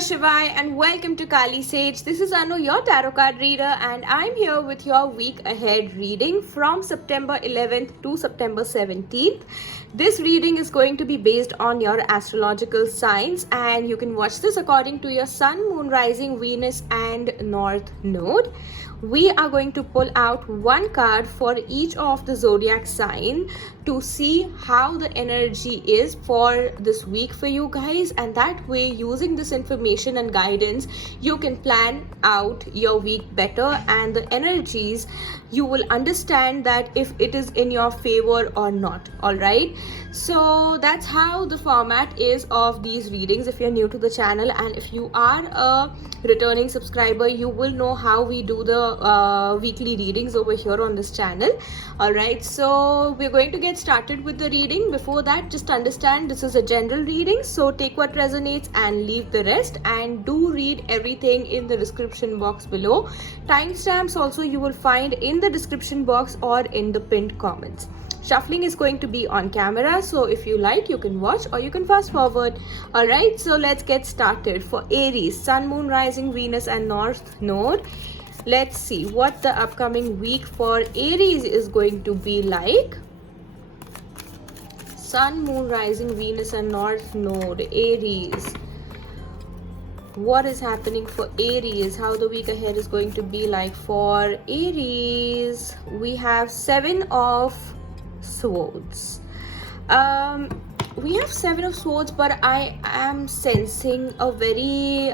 Shivaya and welcome to Kali Sage. This is Anu, your tarot card reader, and I'm here with your week ahead reading from September 11th to September 17th. This reading is going to be based on your astrological signs, and you can watch this according to your Sun, Moon, Rising, Venus, and North Node. We are going to pull out one card for each of the zodiac sign to see how the energy is for this week for you guys, and that way, using this information and guidance, you can plan out your week better, and the energies, you will understand that if it is in your favor or not. All right, so that's how the format is of these readings. If you're new to the channel, and if you are a returning subscriber, you will know how we do the weekly readings over here on this channel. All right, so we're going to get started with the reading. Before that, just understand this is a general reading, so take what resonates and leave the rest, and do read everything in the description box below. Timestamps also you will find in the description box or in the pinned comments. Shuffling is going to be on camera, so if you like, you can watch or you can fast forward. All right, so let's get started. For Aries, Sun, Moon, Rising, Venus, and North Node, let's see what the upcoming week for Aries is going to be like. Sun, Moon, Rising, Venus, and North Node, Aries. What is happening for Aries? How the week ahead is going to be like for Aries? We have Seven of Swords. We have Seven of Swords, but I am sensing a very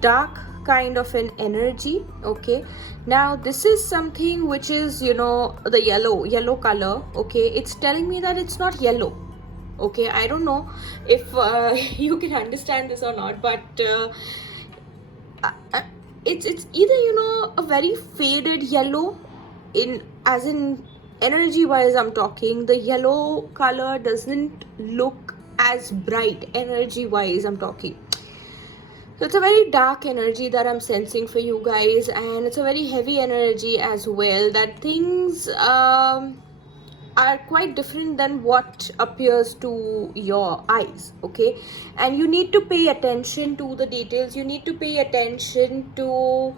dark kind of an energy. Okay, now this is something which is, you know, the yellow color. Okay, it's telling me that it's not yellow. Okay, I don't know if you can understand this or not, but it's either, you know, a very faded yellow, as in energy wise I'm talking. The yellow color doesn't look as bright energy wise I'm talking. So it's a very dark energy that I'm sensing for you guys, and it's a very heavy energy as well, that things are quite different than what appears to your eyes. Okay, and you need to pay attention to the details. You need to pay attention to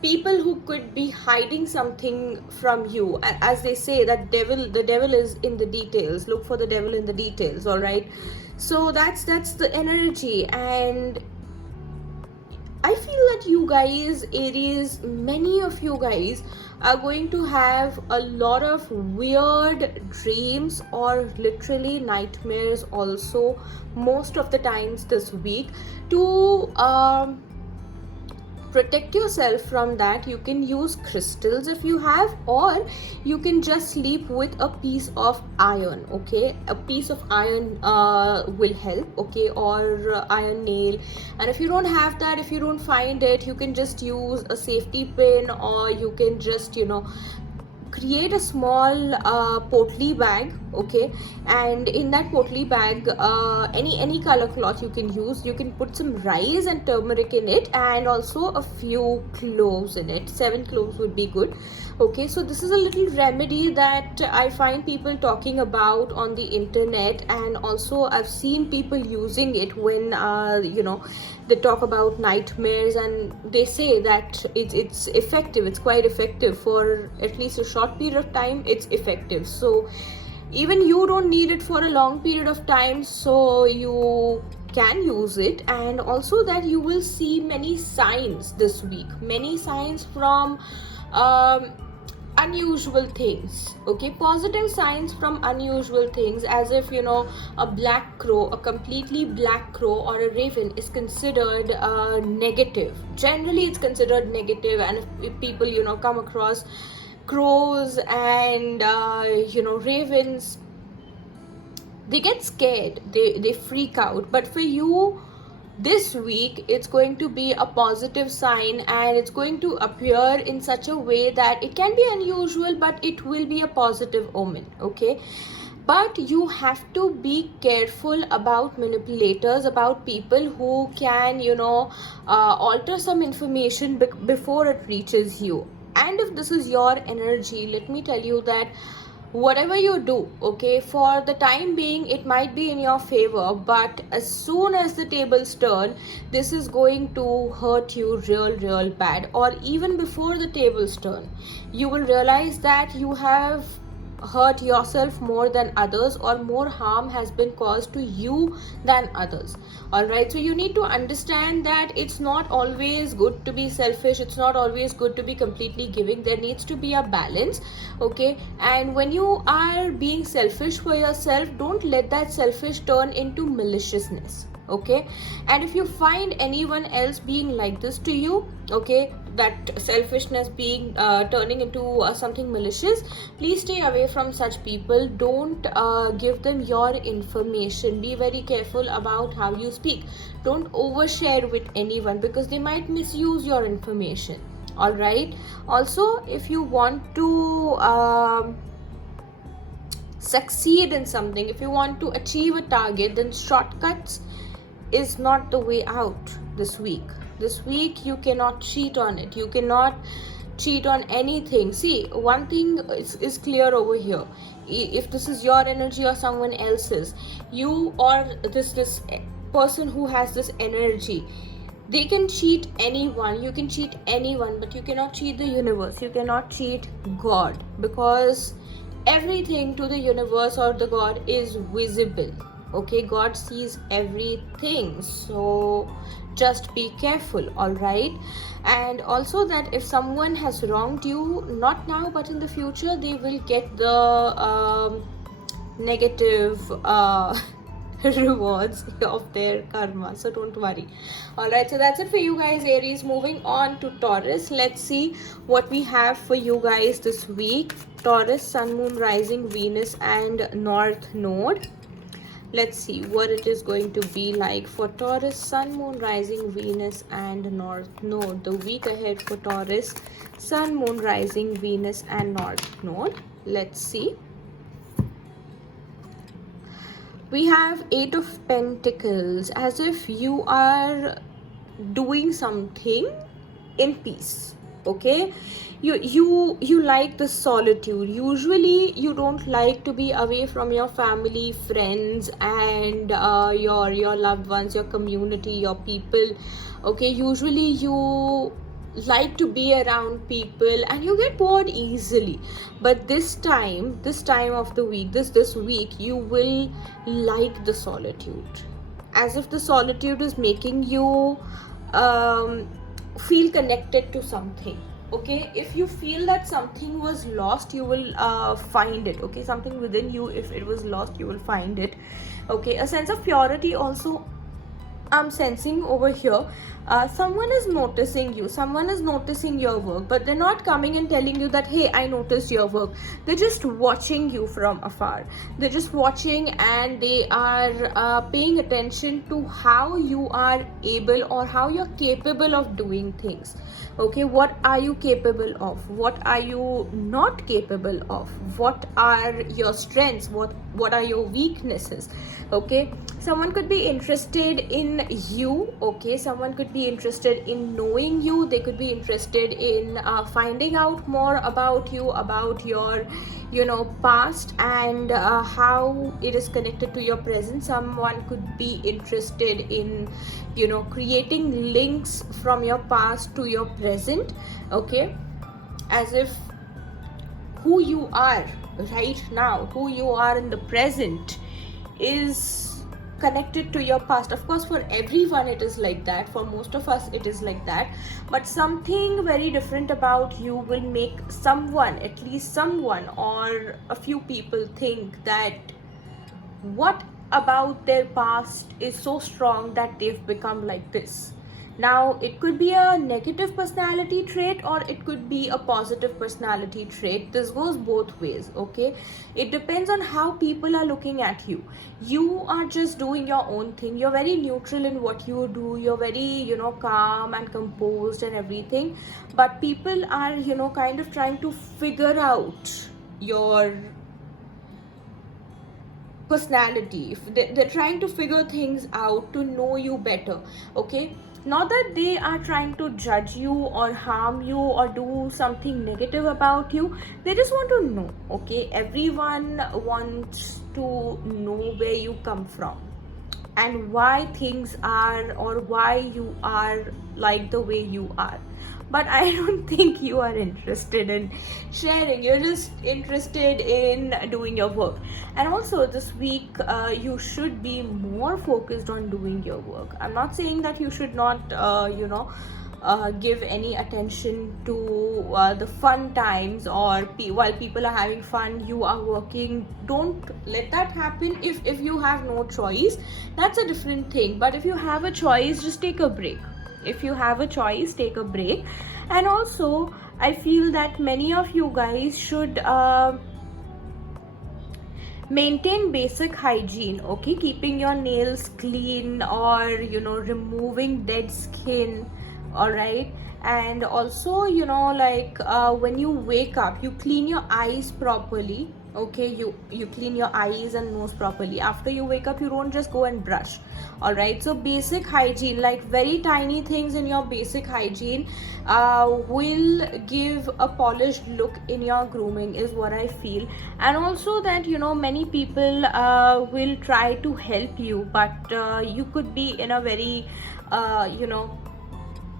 people who could be hiding something from you. As they say, that the devil is in the details. Look for the devil in the details. All right, so that's the energy, and I feel that you guys, Aries, many of you guys are going to have a lot of weird dreams or literally nightmares also most of the times this week. To protect yourself from that, you can use crystals if you have, or you can just sleep with a piece of iron. Okay, a piece of iron will help. Okay, or iron nail. And if you don't have that, if you don't find it, you can just use a safety pin, or you can just, you know, create a small potli bag. Okay, and in that potli bag, any color cloth you can use. You can put some rice and turmeric in it, and also a few cloves in it. 7 cloves would be good. Okay, so this is a little remedy that I find people talking about on the internet, and also I've seen people using it when you know, they talk about nightmares, and they say that it's effective. It's quite effective for at least a short period of time. It's effective, so even you don't need it for a long period of time, so you can use it. And also that you will see many signs this week, many signs from unusual things. Okay, positive signs from unusual things, as if, you know, a black crow, a completely black crow or a raven is considered negative. Generally it's considered negative, and if people, you know, come across crows and you know, ravens, they get scared, they freak out. But for you this week, it's going to be a positive sign, and it's going to appear in such a way that it can be unusual, but it will be a positive omen. Okay, but you have to be careful about manipulators, about people who can, you know, alter some information before it reaches you. And if this is your energy, let me tell you that whatever you do, okay, for the time being it might be in your favor, but as soon as the tables turn, this is going to hurt you real bad. Or even before the tables turn, you will realize that you have hurt yourself more than others, or more harm has been caused to you than others. All right, so you need to understand that it's not always good to be selfish, it's not always good to be completely giving. There needs to be a balance, okay? And when you are being selfish for yourself, don't let that selfish turn into maliciousness, okay? And if you find anyone else being like this to you, okay, that selfishness being turning into something malicious, please stay away from such people. Don't give them your information. Be very careful about how you speak. Don't overshare with anyone, because they might misuse your information. All right, also, if you want to succeed in something, if you want to achieve a target, then shortcuts is not the way out this week. This week you cannot cheat on it. You cannot cheat on anything. See, one thing is clear over here. If this is your energy or someone else's, you or this person who has this energy, they can cheat anyone. You can cheat anyone, but you cannot cheat the universe. You cannot cheat God, because everything to the universe or the God is visible. Okay, God sees everything, so just be careful. All right, and also that if someone has wronged you, not now but in the future, they will get the negative rewards of their karma, so don't worry. All right, so that's it for you guys, Aries. Moving on to Taurus, let's see what we have for you guys this week. Taurus, Sun, Moon, Rising, Venus and North Node. Let's see what it is going to be like for Taurus, Sun, Moon, Rising, Venus and North Node. The week ahead for Taurus, Sun, Moon, Rising, Venus and North Node. Let's see. We have Eight of Pentacles, as if you are doing something in peace, okay? You like the solitude. Usually you don't like to be away from your family, friends and your loved ones, your community, your people, okay? Usually you like to be around people and you get bored easily, but this time of the week, this week, you will like the solitude, as if the solitude is making you feel connected to something. Okay, if you feel that something was lost, you will find it. Okay, something within you, if it was lost, you will find it. Okay, a sense of purity also I'm sensing over here. Someone is noticing you, someone is noticing your work, but they're not coming and telling you that, hey, I noticed your work. They're just watching you from afar. They're just watching, and they are paying attention to how you are able or how you're capable of doing things. Okay, what are you capable of? What are you not capable of? What are your strengths? What are your weaknesses? Okay, someone could be interested in you. Okay, someone could be interested in knowing you. They could be interested in finding out more about you, about your past, and how it is connected to your present. Someone could be interested in creating links from your past to your present. Okay, as if who you are right now, who you are in the present, is connected to your past. Of course, for everyone it is like that. For most of us it is like that, but something very different about you will make someone, at least someone or a few people, think that what about their past is so strong that they've become like this. Now, it could be a negative personality trait or it could be a positive personality trait. This goes both ways, okay? It depends on how people are looking at you. You are just doing your own thing. You're very neutral in what you do. You're very, calm and composed and everything. But people are, kind of trying to figure out your personality. They're trying to figure things out to know you better. Okay, not that they are trying to judge you or harm you or do something negative about you. They just want to know, okay? Everyone wants to know where you come from and why things are, or why you are like the way you are. But I don't think you are interested in sharing. You're just interested in doing your work. And also this week, you should be more focused on doing your work. I'm not saying that you should not give any attention to the fun times, or while people are having fun you are working. Don't let that happen. If you have no choice, that's a different thing. But if you have a choice, just take a break. If you have a choice, take a break. And also I feel that many of you guys should maintain basic hygiene, okay? Keeping your nails clean, or removing dead skin, all right? And also when you wake up, you clean your eyes properly, okay? You clean your eyes and nose properly. After you wake up, you don't just go and brush, all right? So basic hygiene, like very tiny things in your basic hygiene will give a polished look in your grooming, is what I feel. And also that many people will try to help you, but you could be in a very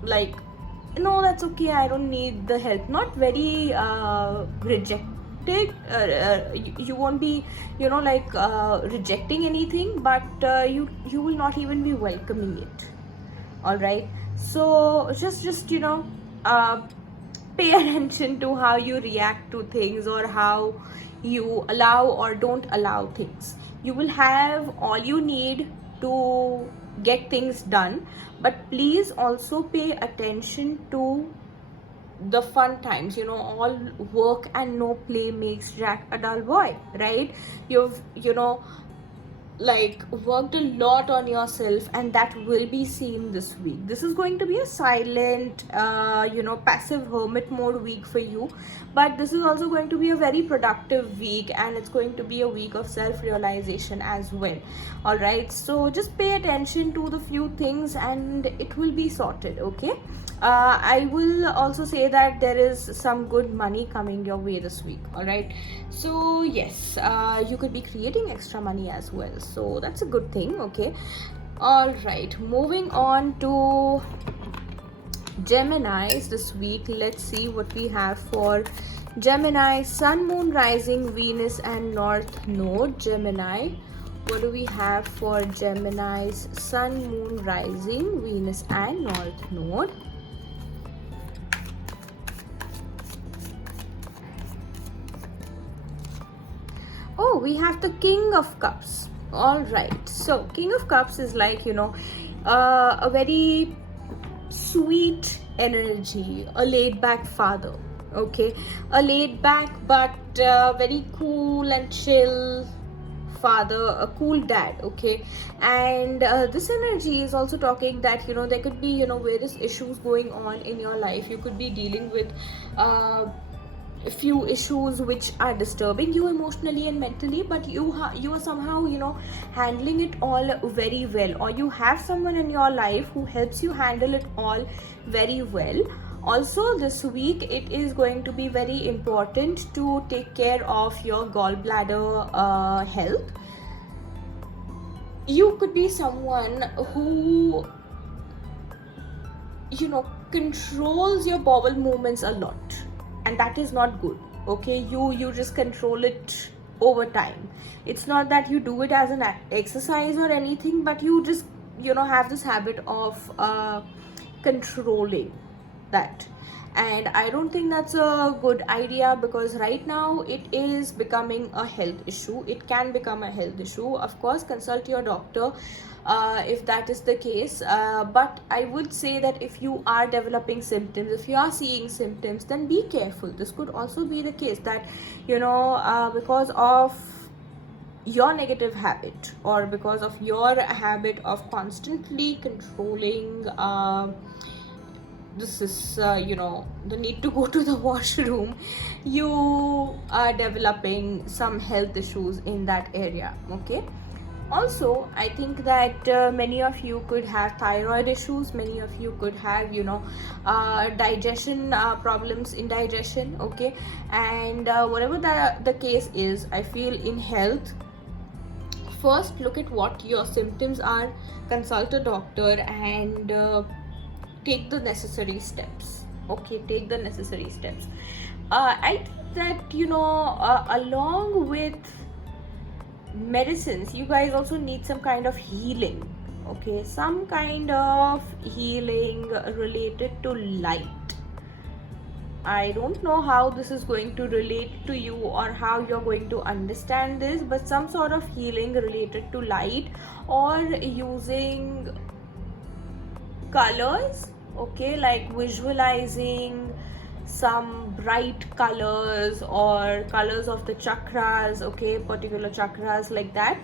like, no, that's okay, I don't need the help. Not very rejected. You won't be rejecting anything, but you will not even be welcoming it, all right? So just pay attention to how you react to things, or how you allow or don't allow things. You will have all you need to get things done, but please also pay attention to the fun times. All work and no play makes Jack a dull boy, right? You've worked a lot on yourself, and that will be seen this week. This is going to be a silent passive hermit mode week for you, but this is also going to be a very productive week, and it's going to be a week of self-realization as well, all right? So just pay attention to the few things and it will be sorted, okay? I will also say that there is some good money coming your way this week, all right? So yes, you could be creating extra money as well, so that's a good thing, okay? All right, moving on to Geminis this week. Let's see what we have for Gemini. Sun, Moon, Rising, Venus and North Node. Gemini, what do we have for Gemini's Sun, Moon, Rising, Venus and North Node? Oh, we have the King of Cups. All right, so King of Cups is like a very sweet energy, a laid back father, okay? A laid back but very cool and chill father, a cool dad, okay? And this energy is also talking that there could be various issues going on in your life. You could be dealing with a few issues which are disturbing you emotionally and mentally, but you are somehow handling it all very well, or you have someone in your life who helps you handle it all very well. Also this week it is going to be very important to take care of your gallbladder health. You could be someone who controls your bowel movements a lot, and that is not good, okay? You just control it over time. It's not that you do it as an exercise or anything, but you just have this habit of controlling that. And I don't think that's a good idea, because right now it is becoming a health issue. It can become a health issue. Of course, consult your doctor if that is the case, but I would say that if you are developing symptoms, if you are seeing symptoms, then be careful. This could also be the case that because of your negative habit, or because of your habit of constantly controlling this is the need to go to the washroom, you are developing some health issues in that area, okay? Also, I think that many of you could have thyroid issues, many of you could have, digestion problems, indigestion, okay? And whatever the case is, I feel in health, first look at what your symptoms are, consult a doctor, and take the necessary steps. Okay, take the necessary steps. I think that, along with medicines, you guys also need some kind of healing. Okay, some kind of healing related to light. I don't know how this is going to relate to you or how you're going to understand this, but some sort of healing related to light, or using colors, okay, like visualizing some bright colors or colors of the chakras, okay, particular chakras, like that.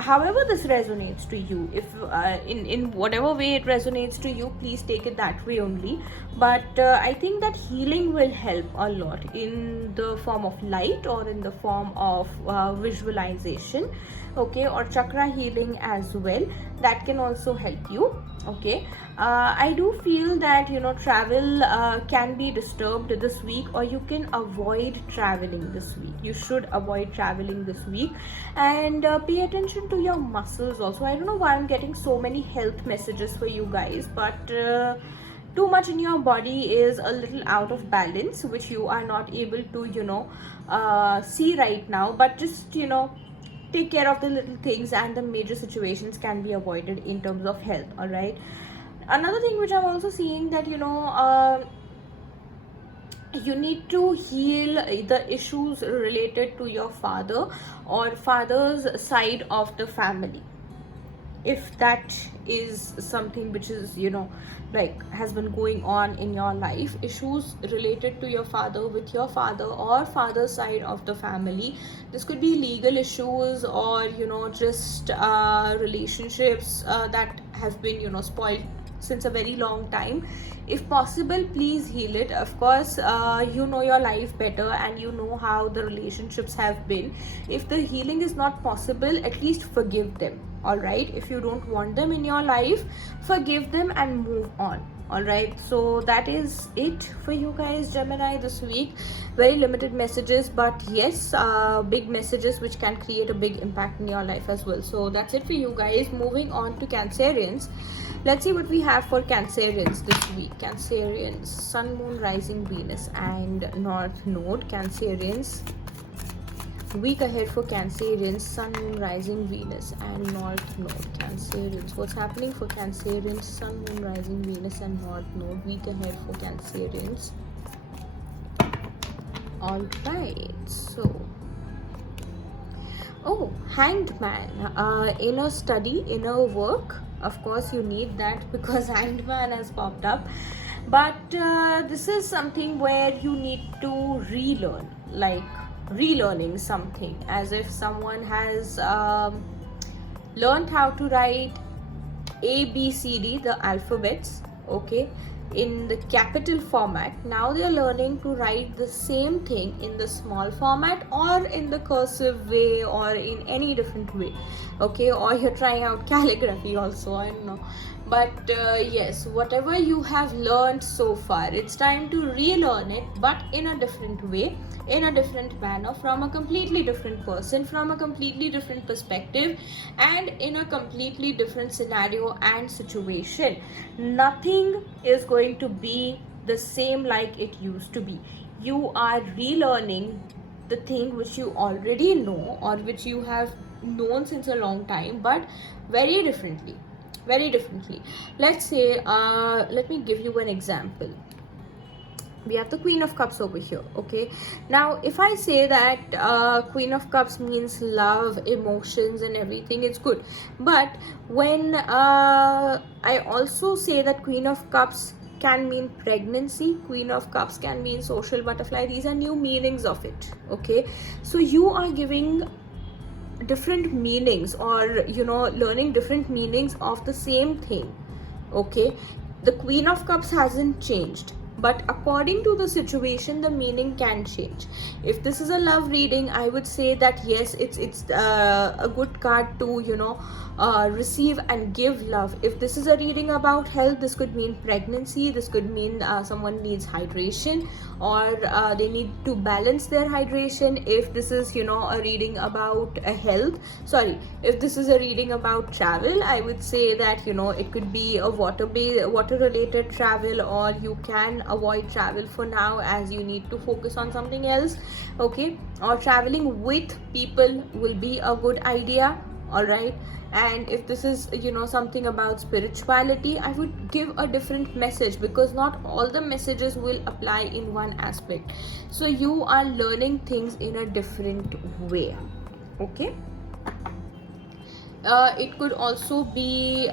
However this resonates to you, if in whatever way it resonates to you, please take it that way only. But I think that healing will help a lot in the form of light or in the form of visualization, okay, or chakra healing as well. That can also help you, okay. I do feel that travel can be disturbed this week, or you can avoid traveling this week. You should avoid traveling this week, and pay attention to your muscles also. I don't know why I'm getting so many health messages for you guys, but too much in your body is a little out of balance, which you are not able to see right now. But just take care of the little things, and the major situations can be avoided in terms of health. All right. Another thing which I'm also seeing, that you need to heal the issues related to your father or father's side of the family. If that is something which is has been going on in your life, issues related to your father, with your father or father's side of the family. This could be legal issues, or just relationships that have been spoiled since a very long time. If possible, please heal it. Of course, you know your life better, and you know how the relationships have been. If the healing is not possible, at least forgive them. All right, if you don't want them in your life, forgive them and move on. All right, so that is it for you guys, Gemini, this week. Very limited messages, but yes, big messages which can create a big impact in your life as well. So that's it for you guys. Moving on to Cancerians. Let's see what we have for Cancerians this week. Cancerians, Sun, Moon, Rising, Venus and North Node. Cancerians, week ahead for Cancerians, Sun, Moon, Rising, Venus and North Node. Cancerians, what's happening for Cancerians, Sun, Moon, Rising, Venus and North Node, week ahead for Cancerians. All right, so Hanged Man, inner study, inner work. Of course you need that, because Hanged Man has popped up. But this is something where you need to relearn, like relearning something, as if someone has learned how to write ABCD, the alphabets, okay, in the capital format. Now they are learning to write the same thing in the small format, or in the cursive way, or in any different way, okay. Or you're trying out calligraphy also, I don't know. But yes, whatever you have learned so far, it's time to relearn it, but in a different way, in a different manner, from a completely different person, from a completely different perspective, and in a completely different scenario and situation. Nothing is going to be the same like it used to be. You are relearning the thing which you already know, or which you have known since a long time, but very differently. Let's say, let me give you an example. We have the Queen of Cups over here, okay. Now if I say that Queen of Cups means love, emotions and everything, it's good. But when I also say that Queen of Cups can mean pregnancy, Queen of Cups can mean social butterfly, these are new meanings of it, okay. So you are giving different meanings, or learning different meanings of the same thing, okay. The Queen of Cups hasn't changed, but according to the situation the meaning can change. If this is a love reading, I would say that yes, it's a good card to receive and give love. If this is a reading about health, this could mean pregnancy, this could mean someone needs hydration, or they need to balance their hydration. If this is a reading about if this is a reading about travel, I would say that it could be a water related travel, or you can avoid travel for now as you need to focus on something else. Okay, or traveling with people will be a good idea. All right. And if this is something about spirituality, I would give a different message, because not all the messages will apply in one aspect. So you are learning things in a different way. Okay. It could also be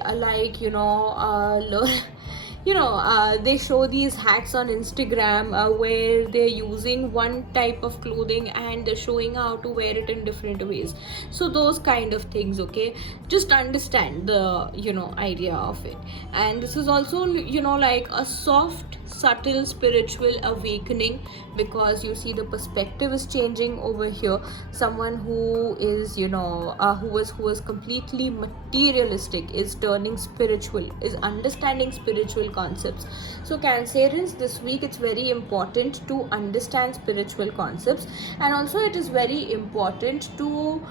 they show these hacks on Instagram where they're using one type of clothing and they're showing how to wear it in different ways. So those kind of things. Okay, just understand the idea of it. And this is also like a soft, subtle spiritual awakening, because you see the perspective is changing over here. Someone who is who was completely materialistic is turning spiritual, is understanding spiritual concepts. So Cancerians, this week it's very important to understand spiritual concepts, and also it is very important to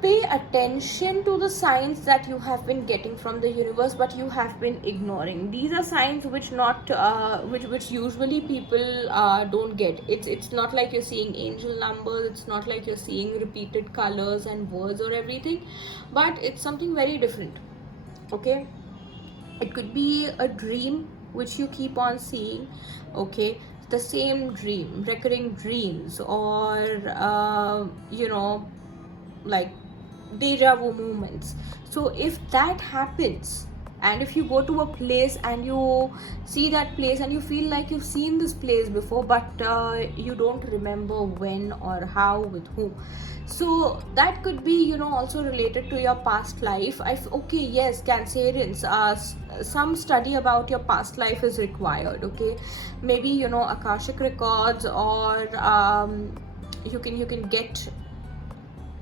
pay attention to the signs that you have been getting from the universe but you have been ignoring. These are signs which which usually people don't get. It's not like you're seeing angel numbers, it's not like you're seeing repeated colors and words or everything, but it's something very different. Okay, it could be a dream which you keep on seeing. Okay, the same dream, recurring dreams, or like deja vu moments. So if that happens, and if you go to a place and you see that place and you feel like you've seen this place before, but you don't remember when or how, with whom, so that could be also related to your past life. Okay, yes, Cancerians, some study about your past life is required. Okay, maybe Akashic records, or you can get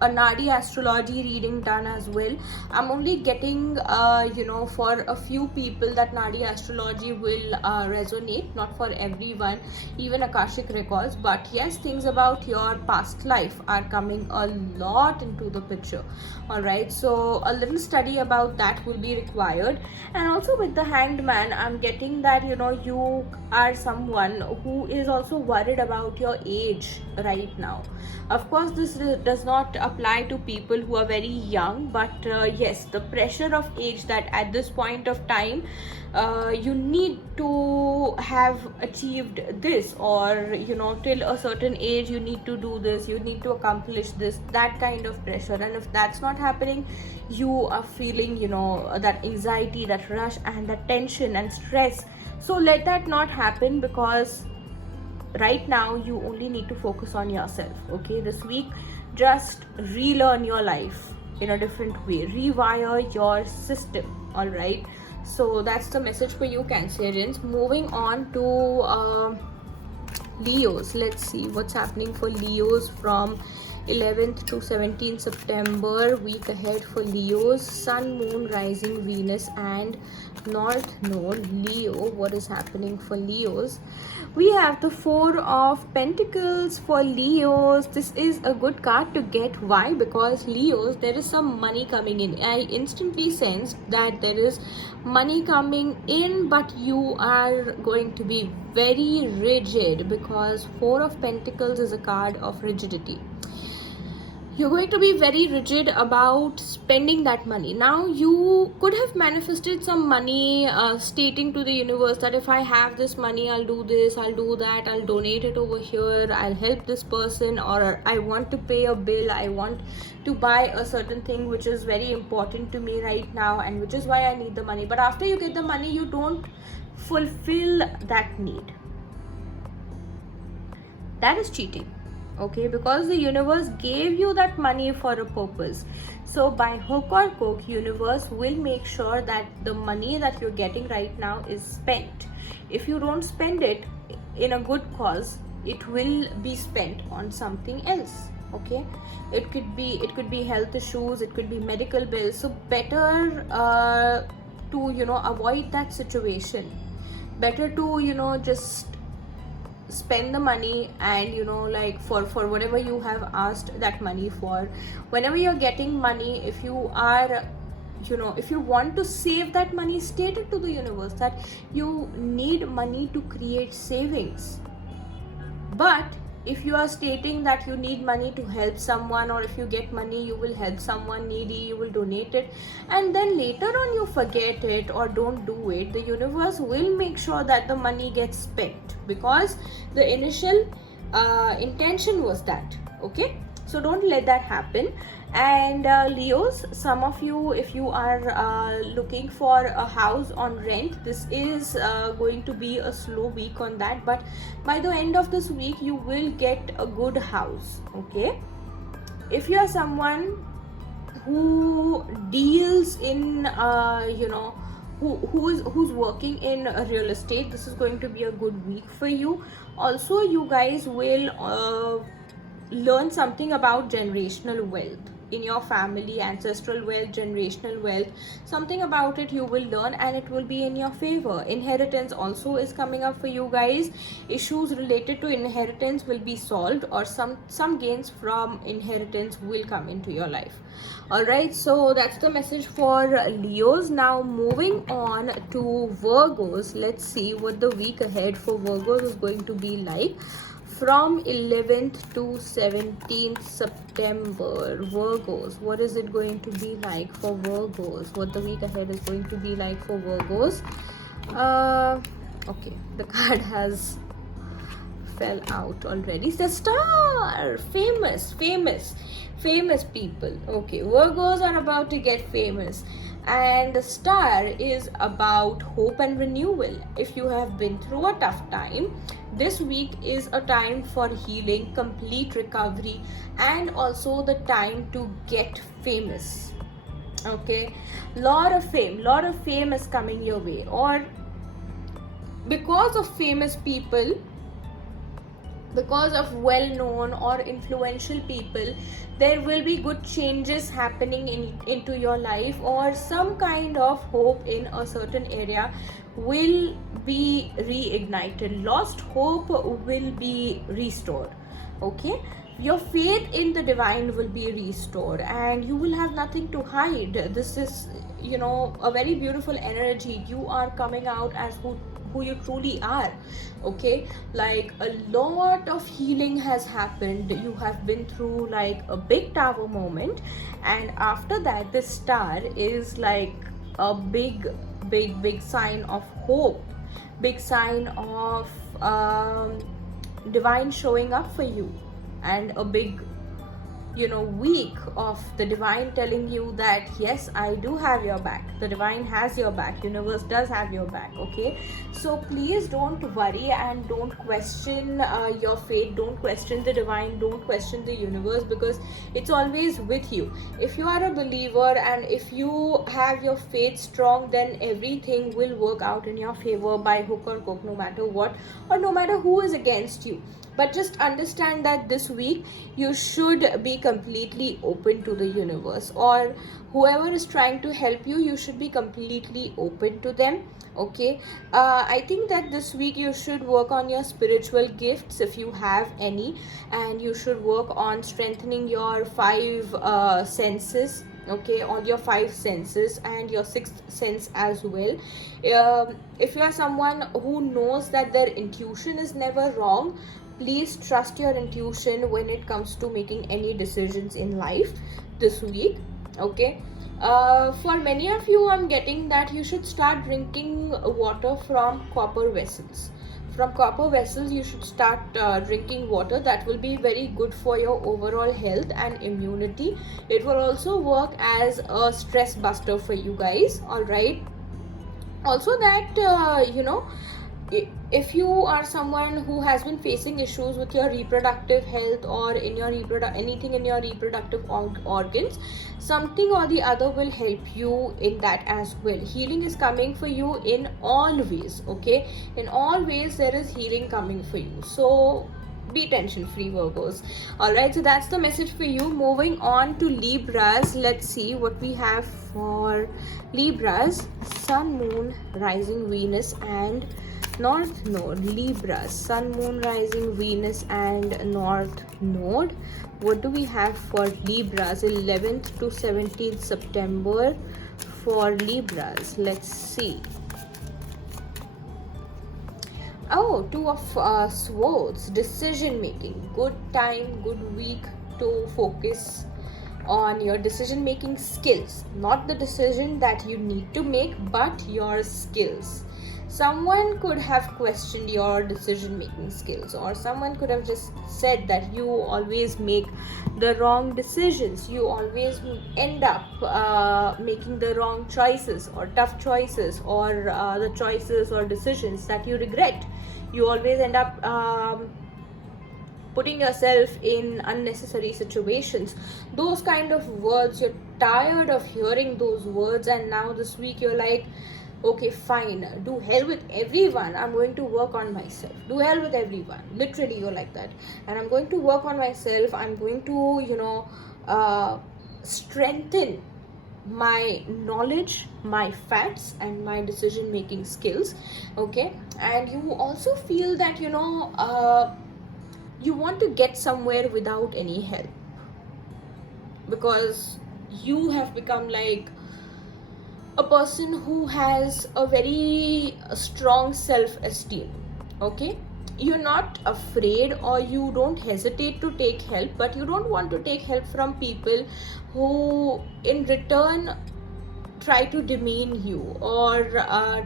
a Nadi astrology reading done as well. I'm only getting for a few people that Nadi astrology will resonate, not for everyone, even Akashic records. But yes, things about your past life are coming a lot into the picture. All right, so a little study about that will be required. And also with the Hanged Man, I'm getting that you are someone who is also worried about your age right now. Of course, this does not apply to people who are very young, but yes, the pressure of age, that at this point of time you need to have achieved this, or till a certain age you need to do this, you need to accomplish this, that kind of pressure. And if that's not happening, you are feeling that anxiety, that rush, and that tension and stress. So let that not happen, because right now you only need to focus on yourself. Okay, this week just relearn your life in a different way, rewire your system. All right, so that's the message for you, Cancerians. Moving on to Leos. Let's see what's happening for Leos from 11th to 17th September, week ahead for Leos. Sun, Moon, Rising, Venus and North Node. Leo, what is happening for Leos? We have the Four of Pentacles for Leos. This is a good card to get. Why? Because Leos, there is some money coming in. I instantly sensed that there is money coming in, but you are going to be very rigid, because Four of Pentacles is a card of rigidity. You're going to be very rigid about spending that money. Now, you could have manifested some money, stating to the universe that if I have this money, I'll do this, I'll do that, I'll donate it over here, I'll help this person, or I want to pay a bill, I want to buy a certain thing which is very important to me right now, and which is why I need the money. But after you get the money, you don't fulfill that need. That is cheating. Okay, because the universe gave you that money for a purpose. So by hook or crook, universe will make sure that the money that you're getting right now is spent. if you don't spend it in a good cause, it will be spent on something else. Okay, it could be health issues, it could be medical bills. So better to avoid that situation. Better to just spend the money, and like for whatever you have asked that money for. Whenever you're getting money, if you are if you want to save that money, state it to the universe that you need money to create savings. But if you are stating that you need money to help someone, or if you get money you will help someone needy, you will donate it, and then later on you forget it or don't do it, the universe will make sure that the money gets spent, because the initial intention was that. Okay, so don't let that happen. And Leos, some of you, if you are looking for a house on rent, this is going to be a slow week on that, but by the end of this week you will get a good house. Okay, if you are someone who deals in who's working in real estate, this is going to be a good week for you. Also, you guys will learn something about generational wealth in your family, ancestral wealth, generational wealth. Something about it you will learn, and it will be in your favor. Inheritance also is coming up for you guys. Issues related to inheritance will be solved, or some gains from inheritance will come into your life. All right, so that's the message for Leos. Now moving on to Virgos, let's see what the week ahead for Virgos is going to be like. From 11th to 17th September, Virgos, what is it going to be like for Virgos? What the week ahead is going to be like for Virgos? Okay, the card has fell out already. The star, famous people. Okay, Virgos are about to get famous, and the star is about hope and renewal. If you have been through a tough time, this week is a time for healing, complete recovery, and also the time to get famous. Okay, lot of fame is coming your way, or because of famous people, because of well-known or influential people, there will be good changes happening into your life, or some kind of hope in a certain area will be reignited. Lost hope will be restored. Okay, your faith in the divine will be restored, and you will have nothing to hide. This is a very beautiful energy. You are coming out as who you truly are. Okay, like a lot of healing has happened. You have been through like a big tower moment, and after that the star is like a big sign of hope, big sign of divine showing up for you, and a big week of the divine telling you that yes, I do have your back. The divine has your back. Universe does have your back. Okay, so please don't worry and don't question your fate. Don't question the divine. Don't question the universe, because it's always with you. If you are a believer and if you have your faith strong, then everything will work out in your favor by hook or crook, no matter what, or no matter who is against you. But just understand that this week you should be completely open to the universe, or whoever is trying to help you, you should be completely open to them. Okay, I think that this week you should work on your spiritual gifts if you have any, and you should work on strengthening your 5 senses. Okay, all your 5 senses and your 6th sense as well. If you are someone who knows that their intuition is never wrong, please trust your intuition when it comes to making any decisions in life this week. Okay, for many of you, I'm getting that you should start drinking water from copper vessels. From copper vessels you should start drinking water. That will be very good for your overall health and immunity. It will also work as a stress buster for you guys. All right, also that if you are someone who has been facing issues with your reproductive health or in your anything in your reproductive organs, something or the other will help you in that as well. Healing is coming for you in all ways, okay? In all ways there is healing coming for you, so be tension free, Virgos. All right, so that's the message for you. Moving on to Libras, let's see what we have for Libras. Sun, moon, rising, Venus and North Node. Libra, Sun, Moon, Rising, Venus and North Node. What do we have for Libras? 11th to 17th September for Libras. Let's see. Oh, Two of Swords. Decision making. Good time, good week to focus on your decision making skills. Not the decision that you need to make, but your skills. Someone could have questioned your decision making skills, or someone could have just said that you always make the wrong decisions, you always end up making the wrong choices or tough choices, or the choices or decisions that you regret. You always end up putting yourself in unnecessary situations. Those kind of words, you're tired of hearing those words, and now this week you're like, okay, fine, do hell with everyone, I'm going to work on myself. Do hell with everyone, literally you're like that, and I'm going to work on myself. I'm going to strengthen my knowledge, my facts and my decision making skills, okay? And you also feel that you want to get somewhere without any help, because you have become like a person who has a very strong self-esteem, okay? You're not afraid or you don't hesitate to take help, but you don't want to take help from people who in return try to demean you, or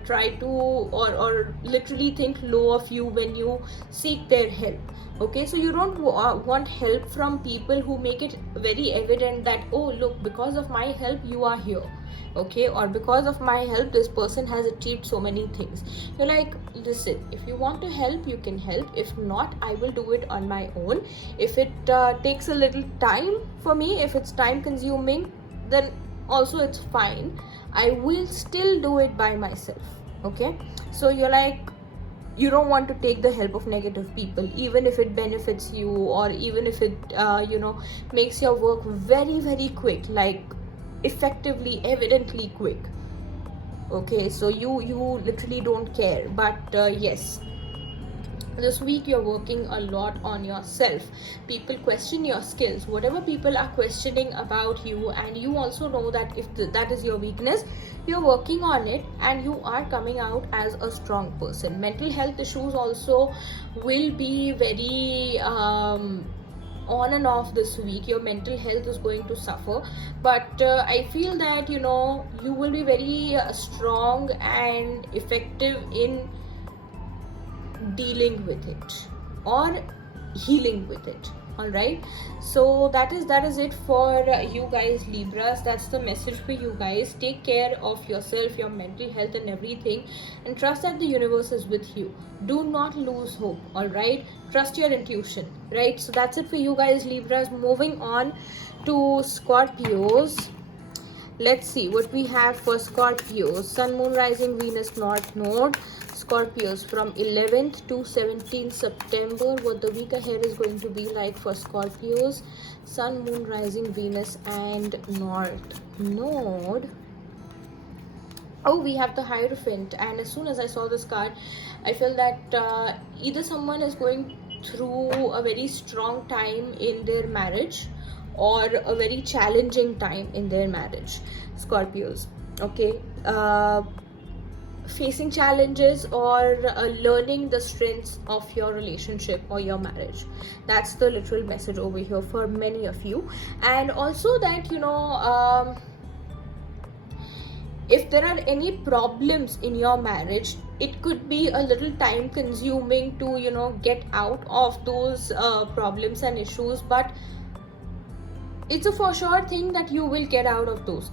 try to or literally think low of you when you seek their help, okay? So you don't want help from people who make it very evident that, oh look, because of my help you are here, okay? Or because of my help this person has achieved so many things. You're like, listen, if you want to help you can help, if not I will do it on my own. If it takes a little time for me, if it's time consuming, then also it's fine, I will still do it by myself, okay? So you're like, you don't want to take the help of negative people, even if it benefits you, or even if it makes your work very very quick, like effectively, evidently quick, okay? So you literally don't care. But yes, this week you're working a lot on yourself. People question your skills, whatever people are questioning about you, and you also know that if that is your weakness, you're working on it and you are coming out as a strong person. Mental health issues also will be very on and off this week. Your mental health is going to suffer, but I feel that you will be very strong and effective in dealing with it or healing with it. All right, so that is it for you guys, Libras. That's the message for you guys. Take care of yourself, your mental health and everything, and trust that the universe is with you. Do not lose hope. All right, trust your intuition, right? So that's it for you guys, Libras. Moving on to Scorpios. Let's see what we have for Scorpios. Sun, Moon, Rising, Venus, North Node. Scorpios from 11th to 17th September, what the week ahead is going to be like for Scorpios. Sun, Moon, Rising, Venus and North Node. Oh, we have the Hierophant, and as soon as I saw this card, I felt that either someone is going through a very strong time in their marriage or a very challenging time in their marriage, Scorpios, okay? Facing challenges or learning the strengths of your relationship or your marriage. That's the literal message over here for many of you. And also that if there are any problems in your marriage, it could be a little time consuming to get out of those problems and issues, but it's a for sure thing that you will get out of those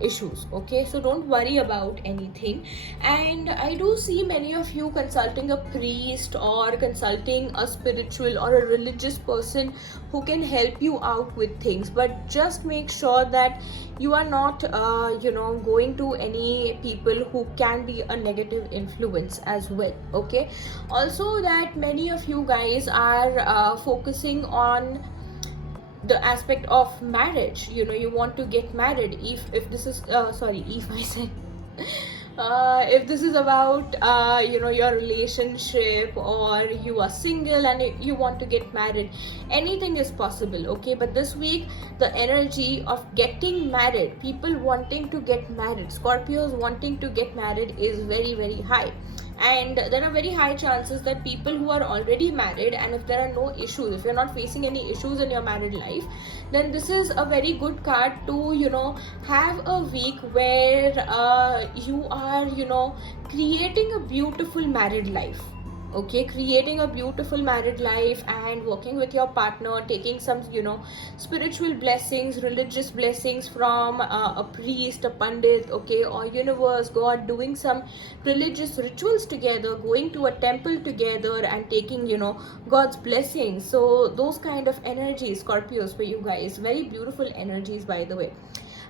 issues. Okay, so don't worry about anything. And I do see many of you consulting a priest or consulting a spiritual or a religious person who can help you out with things, but just make sure that you are not going to any people who can be a negative influence as well. Okay, also that many of you guys are focusing on the aspect of marriage. You want to get married. If this is sorry, if I said if this is about your relationship, or you are single and you want to get married, anything is possible. Okay, but this week the energy of getting married, people wanting to get married, Scorpios wanting to get married is very, very high. And there are very high chances that people who are already married, and if there are no issues, if you're not facing any issues in your married life, then this is a very good card to have a week where you are creating a beautiful married life. Okay, creating a beautiful married life and working with your partner, taking some spiritual blessings, religious blessings from a priest, a pandit, okay, or universe, God, doing some religious rituals together, going to a temple together and taking God's blessings. So those kind of energies, Scorpios, for you guys, very beautiful energies, by the way.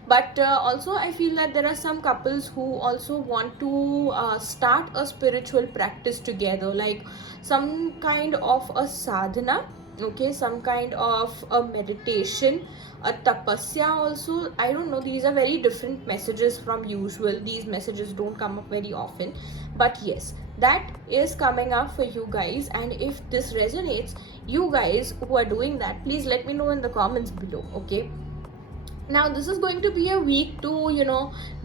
But also I feel that there are some couples who also want to start a spiritual practice together, like some kind of a sadhana, okay, some kind of a meditation, a tapasya also. I don't know, these are very different messages from usual. These messages don't come up very often, but yes, that is coming up for you guys. And if this resonates, you guys who are doing that, please let me know in the comments below. Okay, now this is going to be a week to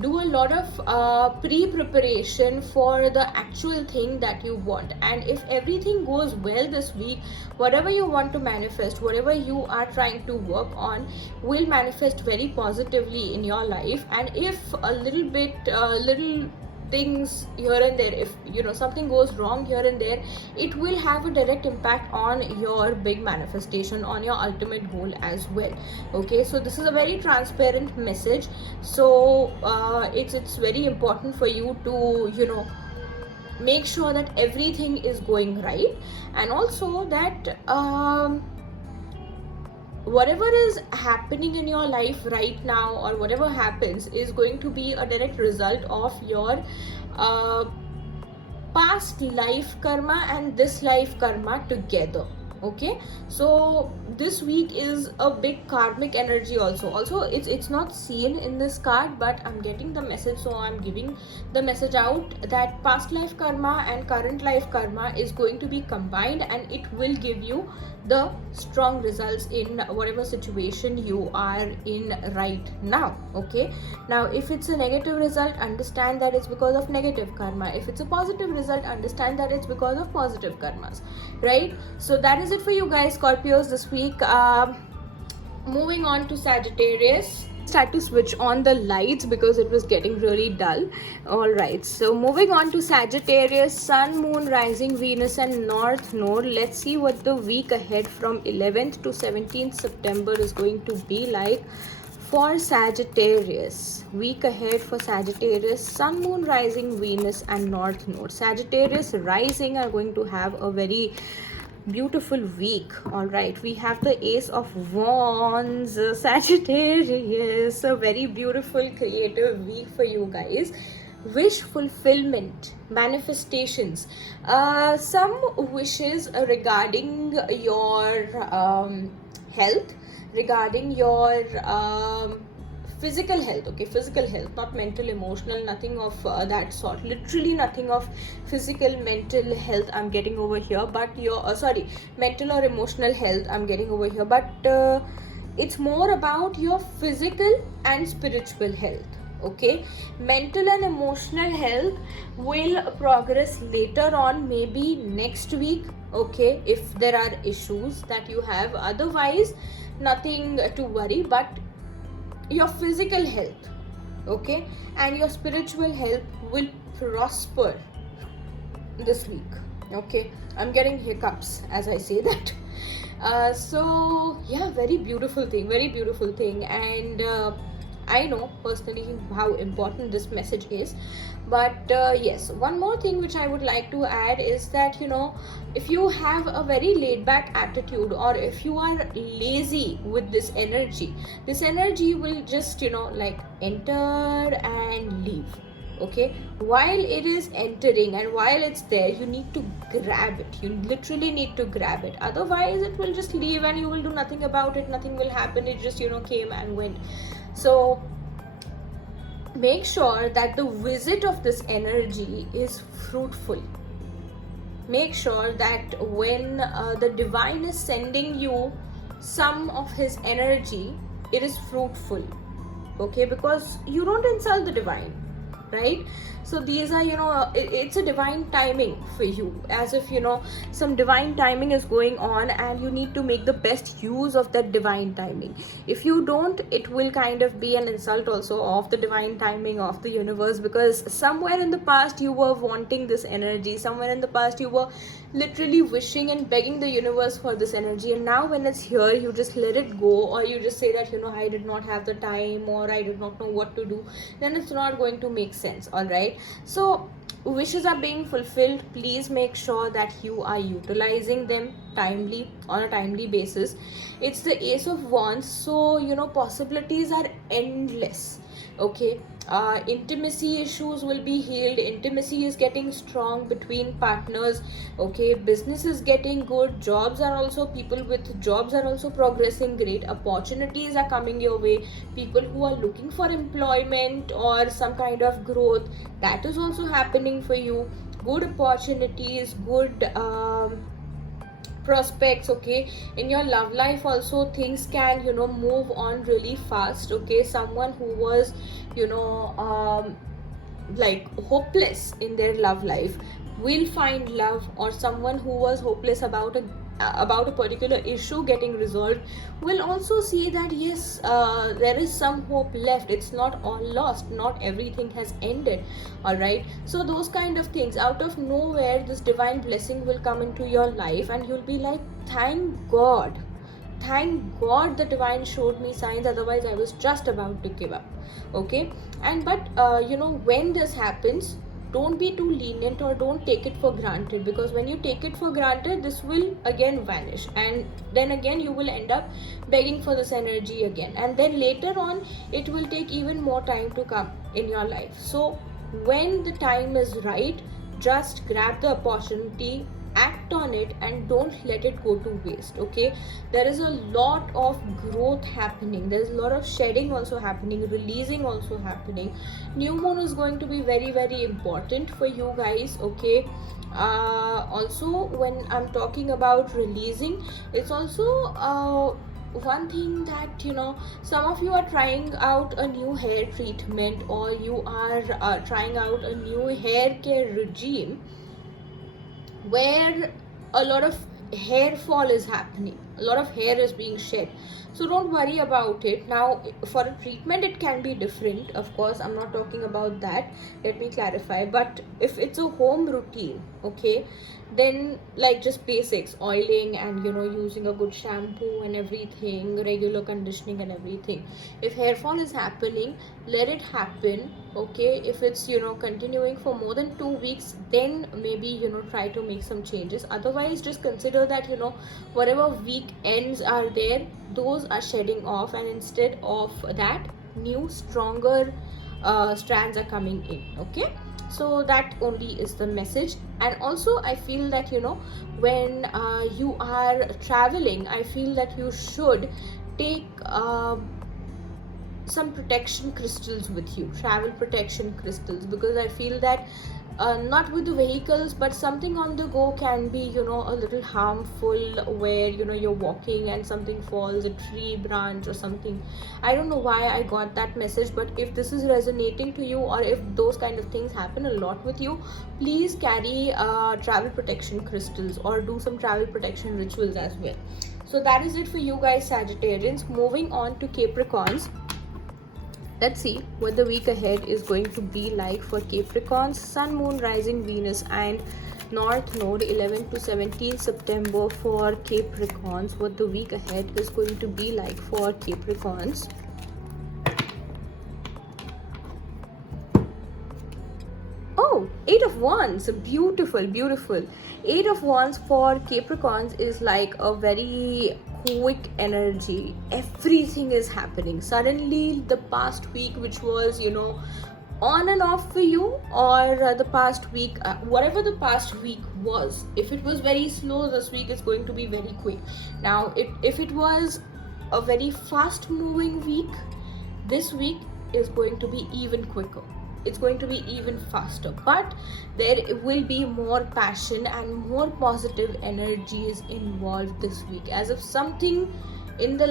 do a lot of pre-preparation for the actual thing that you want. And if everything goes well this week, whatever you want to manifest, whatever you are trying to work on, will manifest very positively in your life. And if a little things here and there, if something goes wrong here and there, it will have a direct impact on your big manifestation, on your ultimate goal as well. Okay, so this is a very transparent message. So it's very important for you to make sure that everything is going right, and also that whatever is happening in your life right now, or whatever happens, is going to be a direct result of your past life karma and this life karma together. Okay, so this week is a big karmic energy also it's not seen in this card, but I'm getting the message, so I'm giving the message out that past life karma and current life karma is going to be combined, and it will give you the strong results in whatever situation you are in right now. Okay, now if it's a negative result, understand that it's because of negative karma. If it's a positive result, understand that it's because of positive karmas, right? So that is it for you guys, Scorpios, this week. Moving on to Sagittarius. Start to switch on the lights because it was getting really dull. All right, so moving on to Sagittarius, Sun, Moon, Rising, Venus and North Node. Let's see what the week ahead from 11th to 17th September is going to be like for Sagittarius. Week ahead for Sagittarius, Sun, Moon, Rising, Venus and North Node. Sagittarius rising are going to have a very beautiful week. All right, we have the Ace of Wands, Sagittarius, a very beautiful creative week for you guys. Wish fulfillment, manifestations, some wishes regarding your health, regarding your physical health. Okay, physical health, not mental, emotional, nothing of that sort. Literally nothing of physical, mental health I'm getting over here, but your mental or emotional health I'm getting over here, but it's more about your physical and spiritual health. Okay, mental and emotional health will progress later on, maybe next week. Okay, if there are issues that you have, otherwise nothing to worry. But your physical health, okay, and your spiritual health will prosper this week. Okay, I'm getting hiccups as I say that. So yeah, very beautiful thing, very beautiful thing. And I know personally how important this message is. But yes, one more thing which I would like to add is that, if you have a very laid back attitude, or if you are lazy with this energy will just, like enter and leave. Okay, while it is entering and while it's there, you need to grab it. You literally need to grab it, otherwise it will just leave and you will do nothing about it. Nothing will happen. It just, came and went. So make sure that the visit of this energy is fruitful. Make sure that when the divine is sending you some of his energy, it is fruitful. Okay, because you don't insult the divine, right? So these are, it's a divine timing for you, as if, some divine timing is going on and you need to make the best use of that divine timing. If you don't, it will kind of be an insult also of the divine timing of the universe, because somewhere in the past you were wanting this energy, somewhere in the past you were literally wishing and begging the universe for this energy, and now when it's here, you just let it go, or you just say that, I did not have the time, or I did not know what to do. Then it's not going to make sense. All right, so wishes are being fulfilled. Please make sure that you are utilizing them timely, on a timely basis. It's the Ace of Wands, so possibilities are endless. Okay, intimacy issues will be healed. Intimacy is getting strong between partners. Okay, business is getting good. Jobs are also, people with jobs are also progressing great. Opportunities are coming your way. People who are looking for employment or some kind of growth, that is also happening for you. Good opportunities, good prospects. Okay, in your love life also, things can move on really fast. Okay, someone who was like hopeless in their love life will find love, or someone who was hopeless about a particular issue getting resolved will also see that yes, there is some hope left. It's not all lost, not everything has ended. All right, so those kind of things, out of nowhere this divine blessing will come into your life and you'll be like, thank god, thank god the divine showed me signs, otherwise I was just about to give up. Okay, and but when this happens, don't be too lenient or don't take it for granted, because when you take it for granted, this will again vanish, and then again you will end up begging for this energy again, and then later on it will take even more time to come in your life. So when the time is right, just grab the opportunity, act on it, and don't let it go to waste. Okay, there is a lot of growth happening, there's a lot of shedding also happening, releasing also happening. New moon is going to be very, very important for you guys. Okay, also when I'm talking about releasing, it's also one thing that some of you are trying out a new hair treatment, or you are trying out a new hair care regime where a lot of hair fall is happening, a lot of hair is being shed. So don't worry about it. Now for a treatment it can be different, of course, I'm not talking about that, let me clarify. But if it's a home routine, okay, then like just basics, oiling and using a good shampoo and everything, regular conditioning and everything. If hair fall is happening, let it happen. Okay, if it's continuing for more than 2 weeks, then maybe try to make some changes. Otherwise just consider that whatever weak ends are there, those are shedding off, and instead of that, new stronger strands are coming in. Okay, so that only is the message. And also I feel that when you are traveling, I feel that you should take some protection crystals with you, travel protection crystals, because I feel that not with the vehicles, but something on the go can be a little harmful, where you're walking and something falls, a tree branch or something. I don't know why I got that message, but if this is resonating to you, or if those kind of things happen a lot with you, please carry travel protection crystals, or do some travel protection rituals as well. So that is it for you guys, Sagittarians. Moving on to Capricorns. Let's see what the week ahead is going to be like for Capricorns, Sun, Moon, Rising, Venus and North Node 11 to 17 September for Capricorns. What the week ahead is going to be like for Capricorns. Oh, Eight of Wands. Beautiful, beautiful. Eight of Wands for Capricorns is like a very quick energy. Everything is happening. Suddenly, the past week, which was, on and off for you, or the past week, whatever the past week was, if it was very slow, this week is going to be very quick. Now, if it was a very fast moving week, this week is going to be even quicker. It's going to be even faster, but there will be more passion and more positive energies involved this week, as if something in the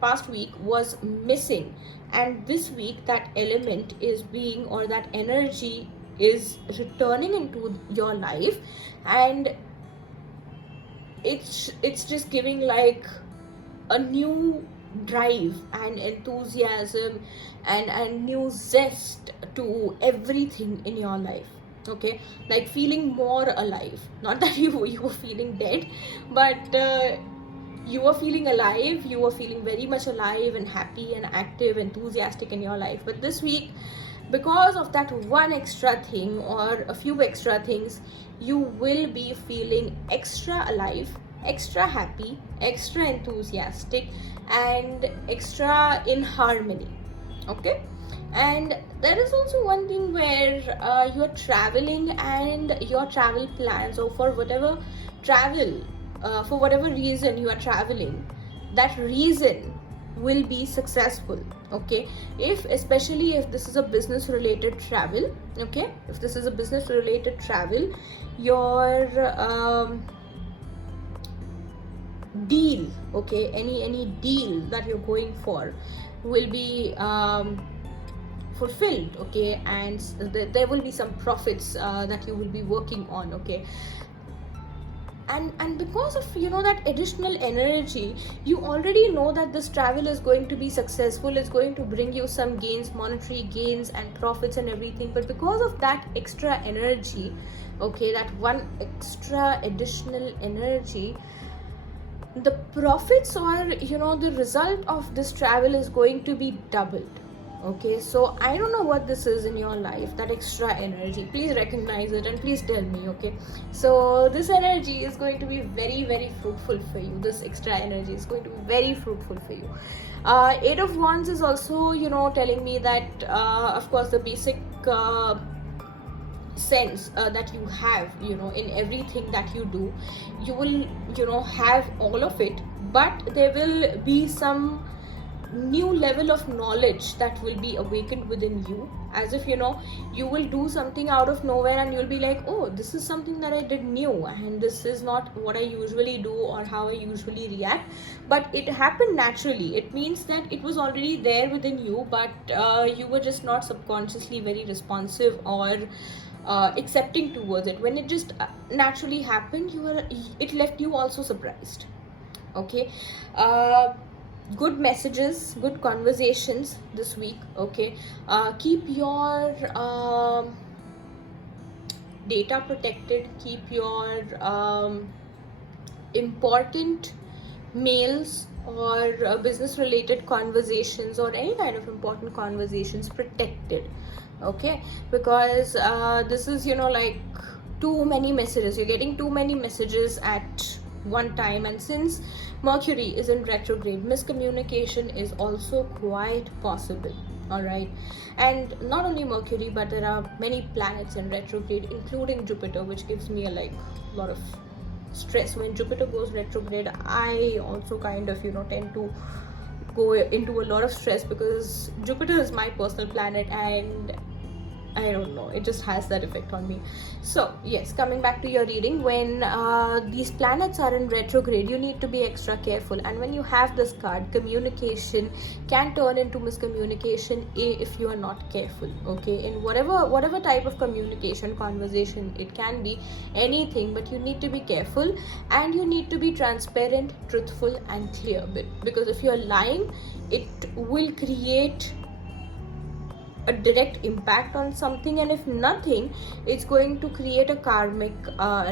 past week was missing, and this week that element is being, or that energy is returning into your life, and it's just giving like a new drive and enthusiasm and new zest to everything in your life. Okay, like feeling more alive. Not that you were feeling dead, but you were feeling alive. You were feeling very much alive and happy and active, enthusiastic in your life. But this week, because of that one extra thing or a few extra things, you will be feeling extra alive, extra happy, extra enthusiastic, and extra in harmony. Okay, and there is also one thing where you're traveling, and your travel plans, or for whatever travel, for whatever reason you are traveling, that reason will be successful. Okay, especially if this is a business related travel. Okay, if this is a business related travel, your deal, okay, any deal that you're going for will be fulfilled. Okay, and there will be some profits that you will be working on. Okay, and because of that additional energy, you already know that this travel is going to be successful. It's going to bring you some gains, monetary gains and profits and everything. But because of that extra energy, okay, that one extra additional energy, the profits, or the result of this travel is going to be doubled. Okay, so I don't know what this is in your life, that extra energy. Please recognize it and please tell me. Okay, so this energy is going to be very, very fruitful for you. This extra energy is going to be very fruitful for you. Eight of Wands is also telling me that of course the basic sense that you have in everything that you do, you will have all of it, but there will be some new level of knowledge that will be awakened within you, as if you will do something out of nowhere and you'll be like, oh, this is something that I did new, and this is not what I usually do or how I usually react, but it happened naturally. It means that it was already there within you, but you were just not subconsciously very responsive or accepting towards it. When it just naturally happened, it left you also surprised. Okay, good messages, good conversations this week. Okay, keep your data protected, keep your important mails or business related conversations or any kind of important conversations protected. Okay, because this is like too many messages. You're getting too many messages at one time, and since Mercury is in retrograde, miscommunication is also quite possible. All right, and not only Mercury, but there are many planets in retrograde, including Jupiter, which gives me a lot of stress. When Jupiter goes retrograde, I also kind of tend to go into a lot of stress, because Jupiter is my personal planet, and I don't know, it just has that effect on me. So yes, coming back to your reading, when these planets are in retrograde, you need to be extra careful. And when you have this card, communication can turn into miscommunication if you are not careful. Okay, in whatever type of communication, conversation, it can be anything, but you need to be careful, and you need to be transparent, truthful and clear. Because if you're lying, it will create a direct impact on something, and if nothing, it's going to create a karmic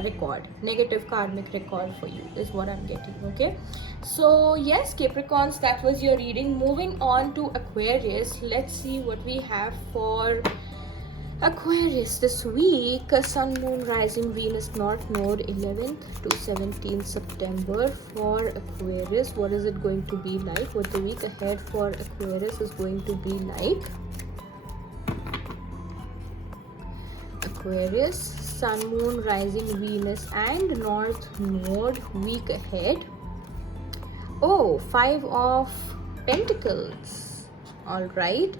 record, negative karmic record for you, is what I'm getting. Okay, so yes, Capricorns, that was your reading. Moving on to Aquarius, let's see what we have for Aquarius this week. Sun, Moon, Rising, Venus, North Node, 11th to 17th September for Aquarius. What is it going to be like? What the week ahead for Aquarius is going to be like? Aquarius, Sun, Moon, Rising, Venus, and North Node week ahead. Oh, 5 of Pentacles. All right.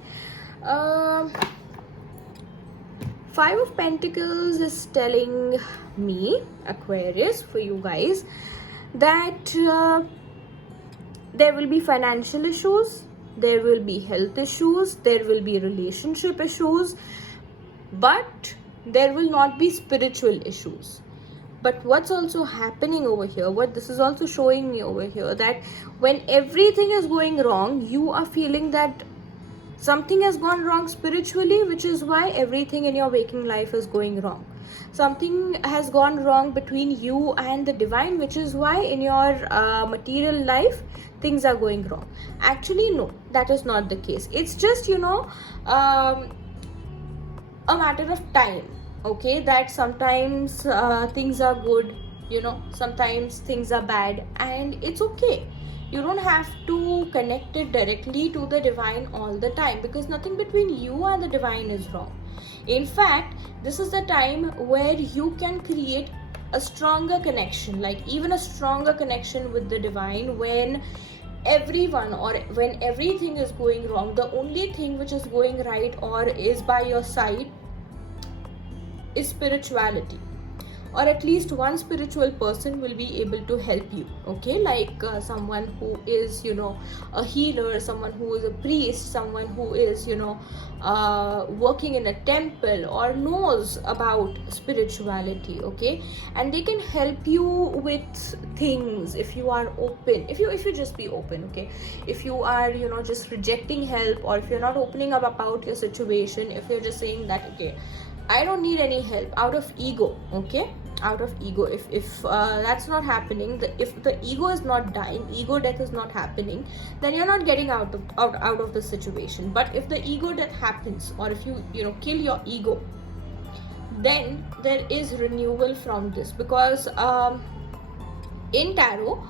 5 of Pentacles is telling me, Aquarius, for you guys, that there will be financial issues, there will be health issues, there will be relationship issues, but there will not be spiritual issues. But what's also happening over here, what this is also showing me over here, that when everything is going wrong, you are feeling that something has gone wrong spiritually, which is why everything in your waking life is going wrong. Something has gone wrong between you and the divine, which is why in your material life things are going wrong. Actually, no, that is not the case. It's just, a matter of time. Okay, that sometimes things are good, sometimes things are bad, and it's okay. You don't have to connect it directly to the divine all the time, because nothing between you and the divine is wrong. In fact, this is the time where you can create a stronger connection, like even a stronger connection with the divine, when everyone or when everything is going wrong. The only thing which is going right or is by your side is spirituality, or at least one spiritual person will be able to help you. Okay, like someone who is a healer, someone who is a priest, someone who is working in a temple or knows about spirituality. Okay, and they can help you with things if you are open, if you just be open. Okay, if you are just rejecting help, or if you're not opening up about your situation, if you're just saying that, okay, I don't need any help, out of ego. Okay, out of ego, if that's not happening, if the ego is not dying, ego death is not happening, then you're not getting out of the situation. But if the ego death happens, or if you kill your ego, then there is renewal from this. Because in tarot,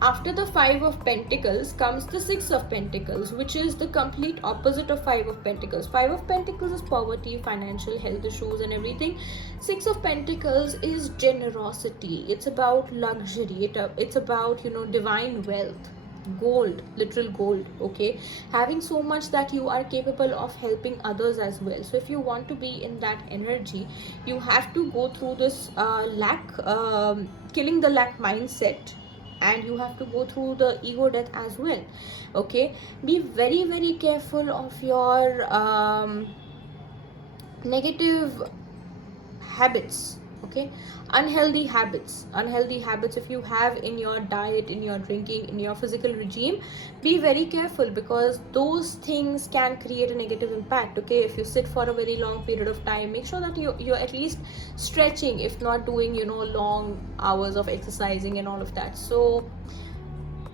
after the 5 of Pentacles comes the 6 of Pentacles, which is the complete opposite of 5 of Pentacles. 5 of Pentacles is poverty, financial, health issues and everything. 6 of Pentacles is generosity. It's about luxury. It's about, divine wealth. Gold, literal gold. Okay, having so much that you are capable of helping others as well. So if you want to be in that energy, you have to go through this killing the lack mindset, and you have to go through the ego death as well. Okay, be very, very careful of your negative habits. Okay, unhealthy habits if you have in your diet, in your drinking, in your physical regime, be very careful, because those things can create a negative impact. Okay, if you sit for a very long period of time, make sure that you're at least stretching, if not doing long hours of exercising and all of that. So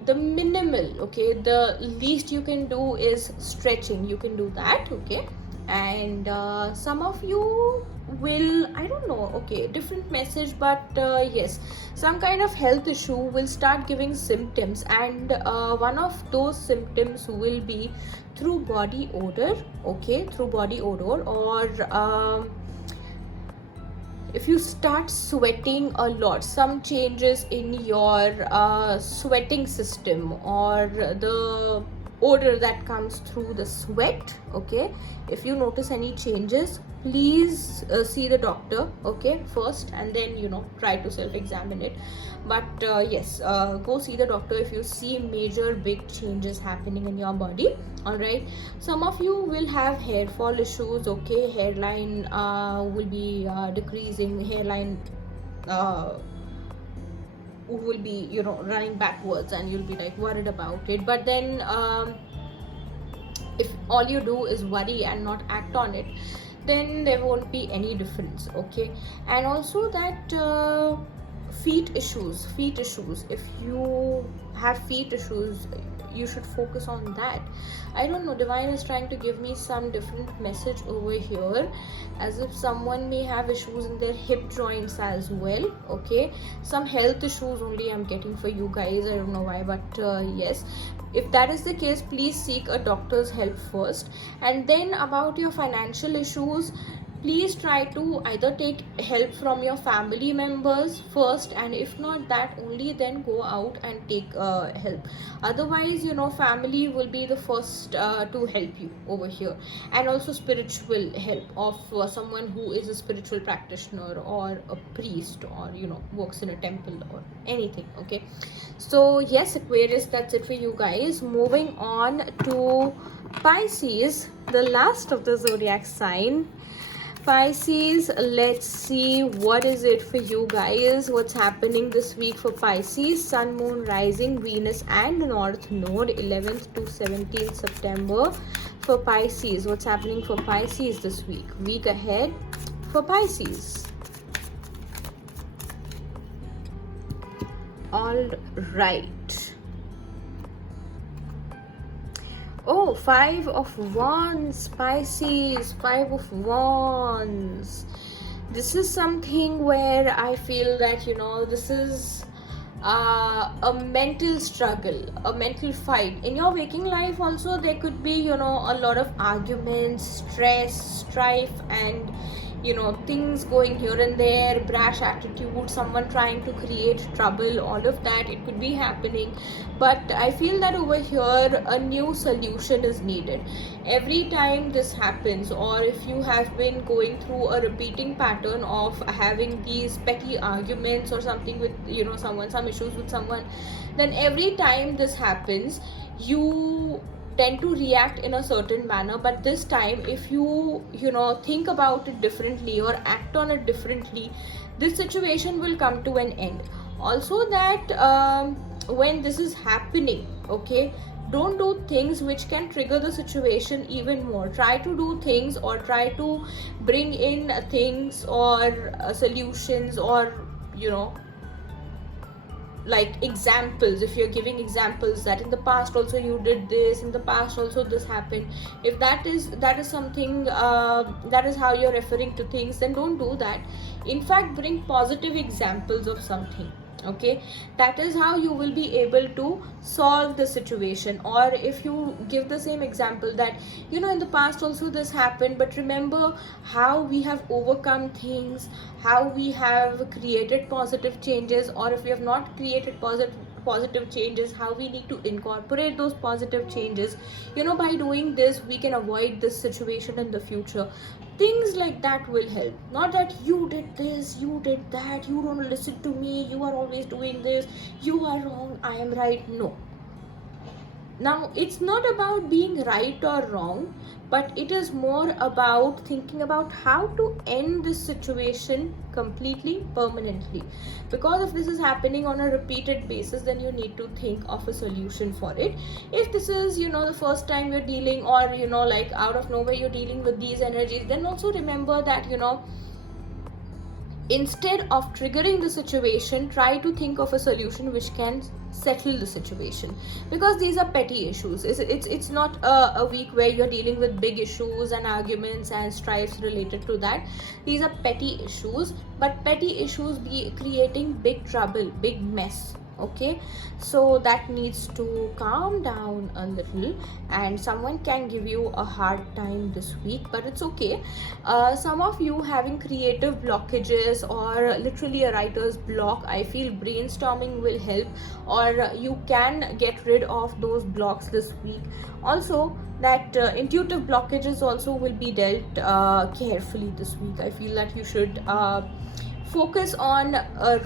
the minimal, okay, the least you can do is stretching. You can do that. Okay, and some of you will, I don't know, okay, different message, but yes, some kind of health issue will start giving symptoms, and one of those symptoms will be through body odor. Okay, through body odor, or if you start sweating a lot, some changes in your sweating system, or the odor that comes through the sweat. Okay, if you notice any changes, please see the doctor, okay, first, and then try to self-examine it. But yes, go see the doctor if you see major big changes happening in your body. All right, some of you will have hair fall issues. Okay, hairline will be decreasing, hairline will be running backwards, and you'll be like worried about it. But then if all you do is worry and not act on it, then there won't be any difference. Okay. And also that feet issues, if you have feet issues, you should focus on that. I don't know, divine is trying to give me some different message over here, as if someone may have issues in their hip joints as well. Okay, some health issues only I'm getting for you guys. I don't know why, but yes, if that is the case, please seek a doctor's help first. And then about your financial issues, please try to either take help from your family members first, and if not that, only then go out and take help. Otherwise, family will be the first to help you over here. And also spiritual help of someone who is a spiritual practitioner or a priest, or works in a temple or anything. Okay, so yes, Aquarius, that's it for you guys. Moving on to Pisces, the last of the zodiac sign. Pisces, let's see what is it for you guys. What's happening this week for Pisces? Sun, Moon, Rising, Venus and North Node, 11th to 17th September for Pisces. What's happening for Pisces this week ahead for Pisces? All right. Oh, 5 of Wands, Pisces, 5 of Wands. This is something where I feel that, this is a mental struggle, a mental fight. In your waking life also, there could be, a lot of arguments, stress, strife, and things going here and there, brash attitude, someone trying to create trouble, all of that, it could be happening. But I feel that over here a new solution is needed. Every time this happens, or if you have been going through a repeating pattern of having these petty arguments or something with someone, some issues with someone, then every time this happens, you tend to react in a certain manner. But this time, if you think about it differently or act on it differently, this situation will come to an end. Also that when this is happening, okay, don't do things which can trigger the situation even more. Try to do things, or try to bring in things or solutions, or like examples. If you're giving examples that in the past also you did this, in the past also this happened, if that is something, that is how you're referring to things, then don't do that. In fact, bring positive examples of something. Okay, that is how you will be able to solve the situation. Or if you give the same example that in the past also this happened, but remember how we have overcome things, how we have created positive changes, or if we have not created positive changes, how we need to incorporate those positive changes. By doing this, we can avoid this situation in the future. Things like that will help. Not that you did this, you did that, you don't listen to me, you are always doing this, you are wrong, I am right. No. Now, it's not about being right or wrong, but it is more about thinking about how to end this situation completely, permanently. Because if this is happening on a repeated basis, then you need to think of a solution for it. If this is, the first time you're dealing, or, like out of nowhere you're dealing with these energies, then also remember that, instead of triggering the situation, try to think of a solution which can settle the situation. Because these are petty issues. It's not a week where you're dealing with big issues and arguments and strifes related to that. These are petty issues, but petty issues be creating big trouble, big mess. Okay, so that needs to calm down a little, and someone can give you a hard time this week, but it's okay. Some of you having creative blockages, or literally a writer's block, I feel brainstorming will help, or you can get rid of those blocks this week. Also, that intuitive blockages also will be dealt carefully this week. I feel that you should focus on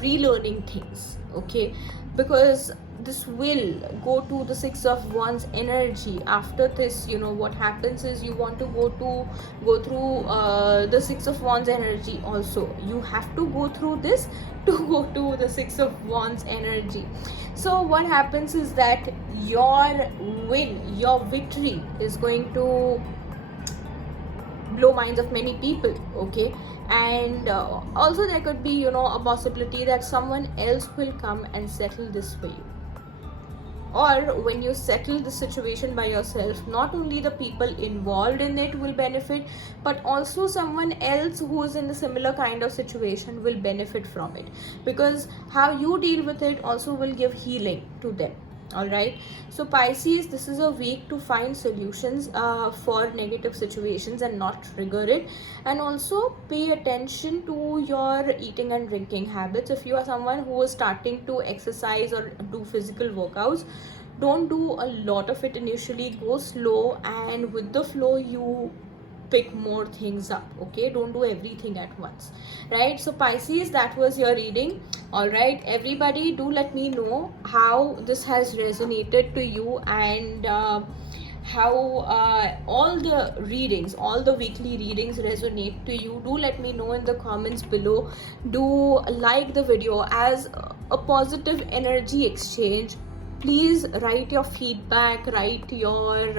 relearning things. Okay, because this will go to the Six of Wands energy. After this, you know, what happens is you want to go through the Six of Wands energy also. You have to go through this to go to the Six of Wands energy. So what happens is that your victory is going to blow minds of many people, okay? And also there could be, you know, a possibility that someone else will come and settle this for you. Or when you settle the situation by yourself, not only the people involved in it will benefit, but also someone else who is in a similar kind of situation will benefit from it, because how you deal with it also will give healing to them. All right, so Pisces, this is a week to find solutions for negative situations and not trigger it. And also pay attention to your eating and drinking habits. If you are someone who is starting to exercise or do physical workouts, don't do a lot of it initially. Go slow, and with the flow you pick more things up, okay? Don't do everything at once, right? So Pisces, that was your reading. All right, everybody, do let me know how this has resonated to you, and how all the readings, all the weekly readings resonate to you. Do let me know in the comments below. Do like the video as a positive energy exchange. Please write your feedback, write your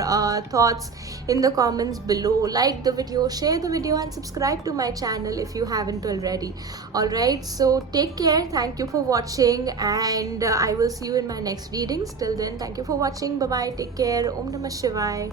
thoughts in the comments below. Like the video, share the video, and subscribe to my channel if you haven't already. All right, so take care. Thank you for watching, and I will see you in my next readings. Till then, thank you for watching. Bye bye, take care. Om Namah Shivaya.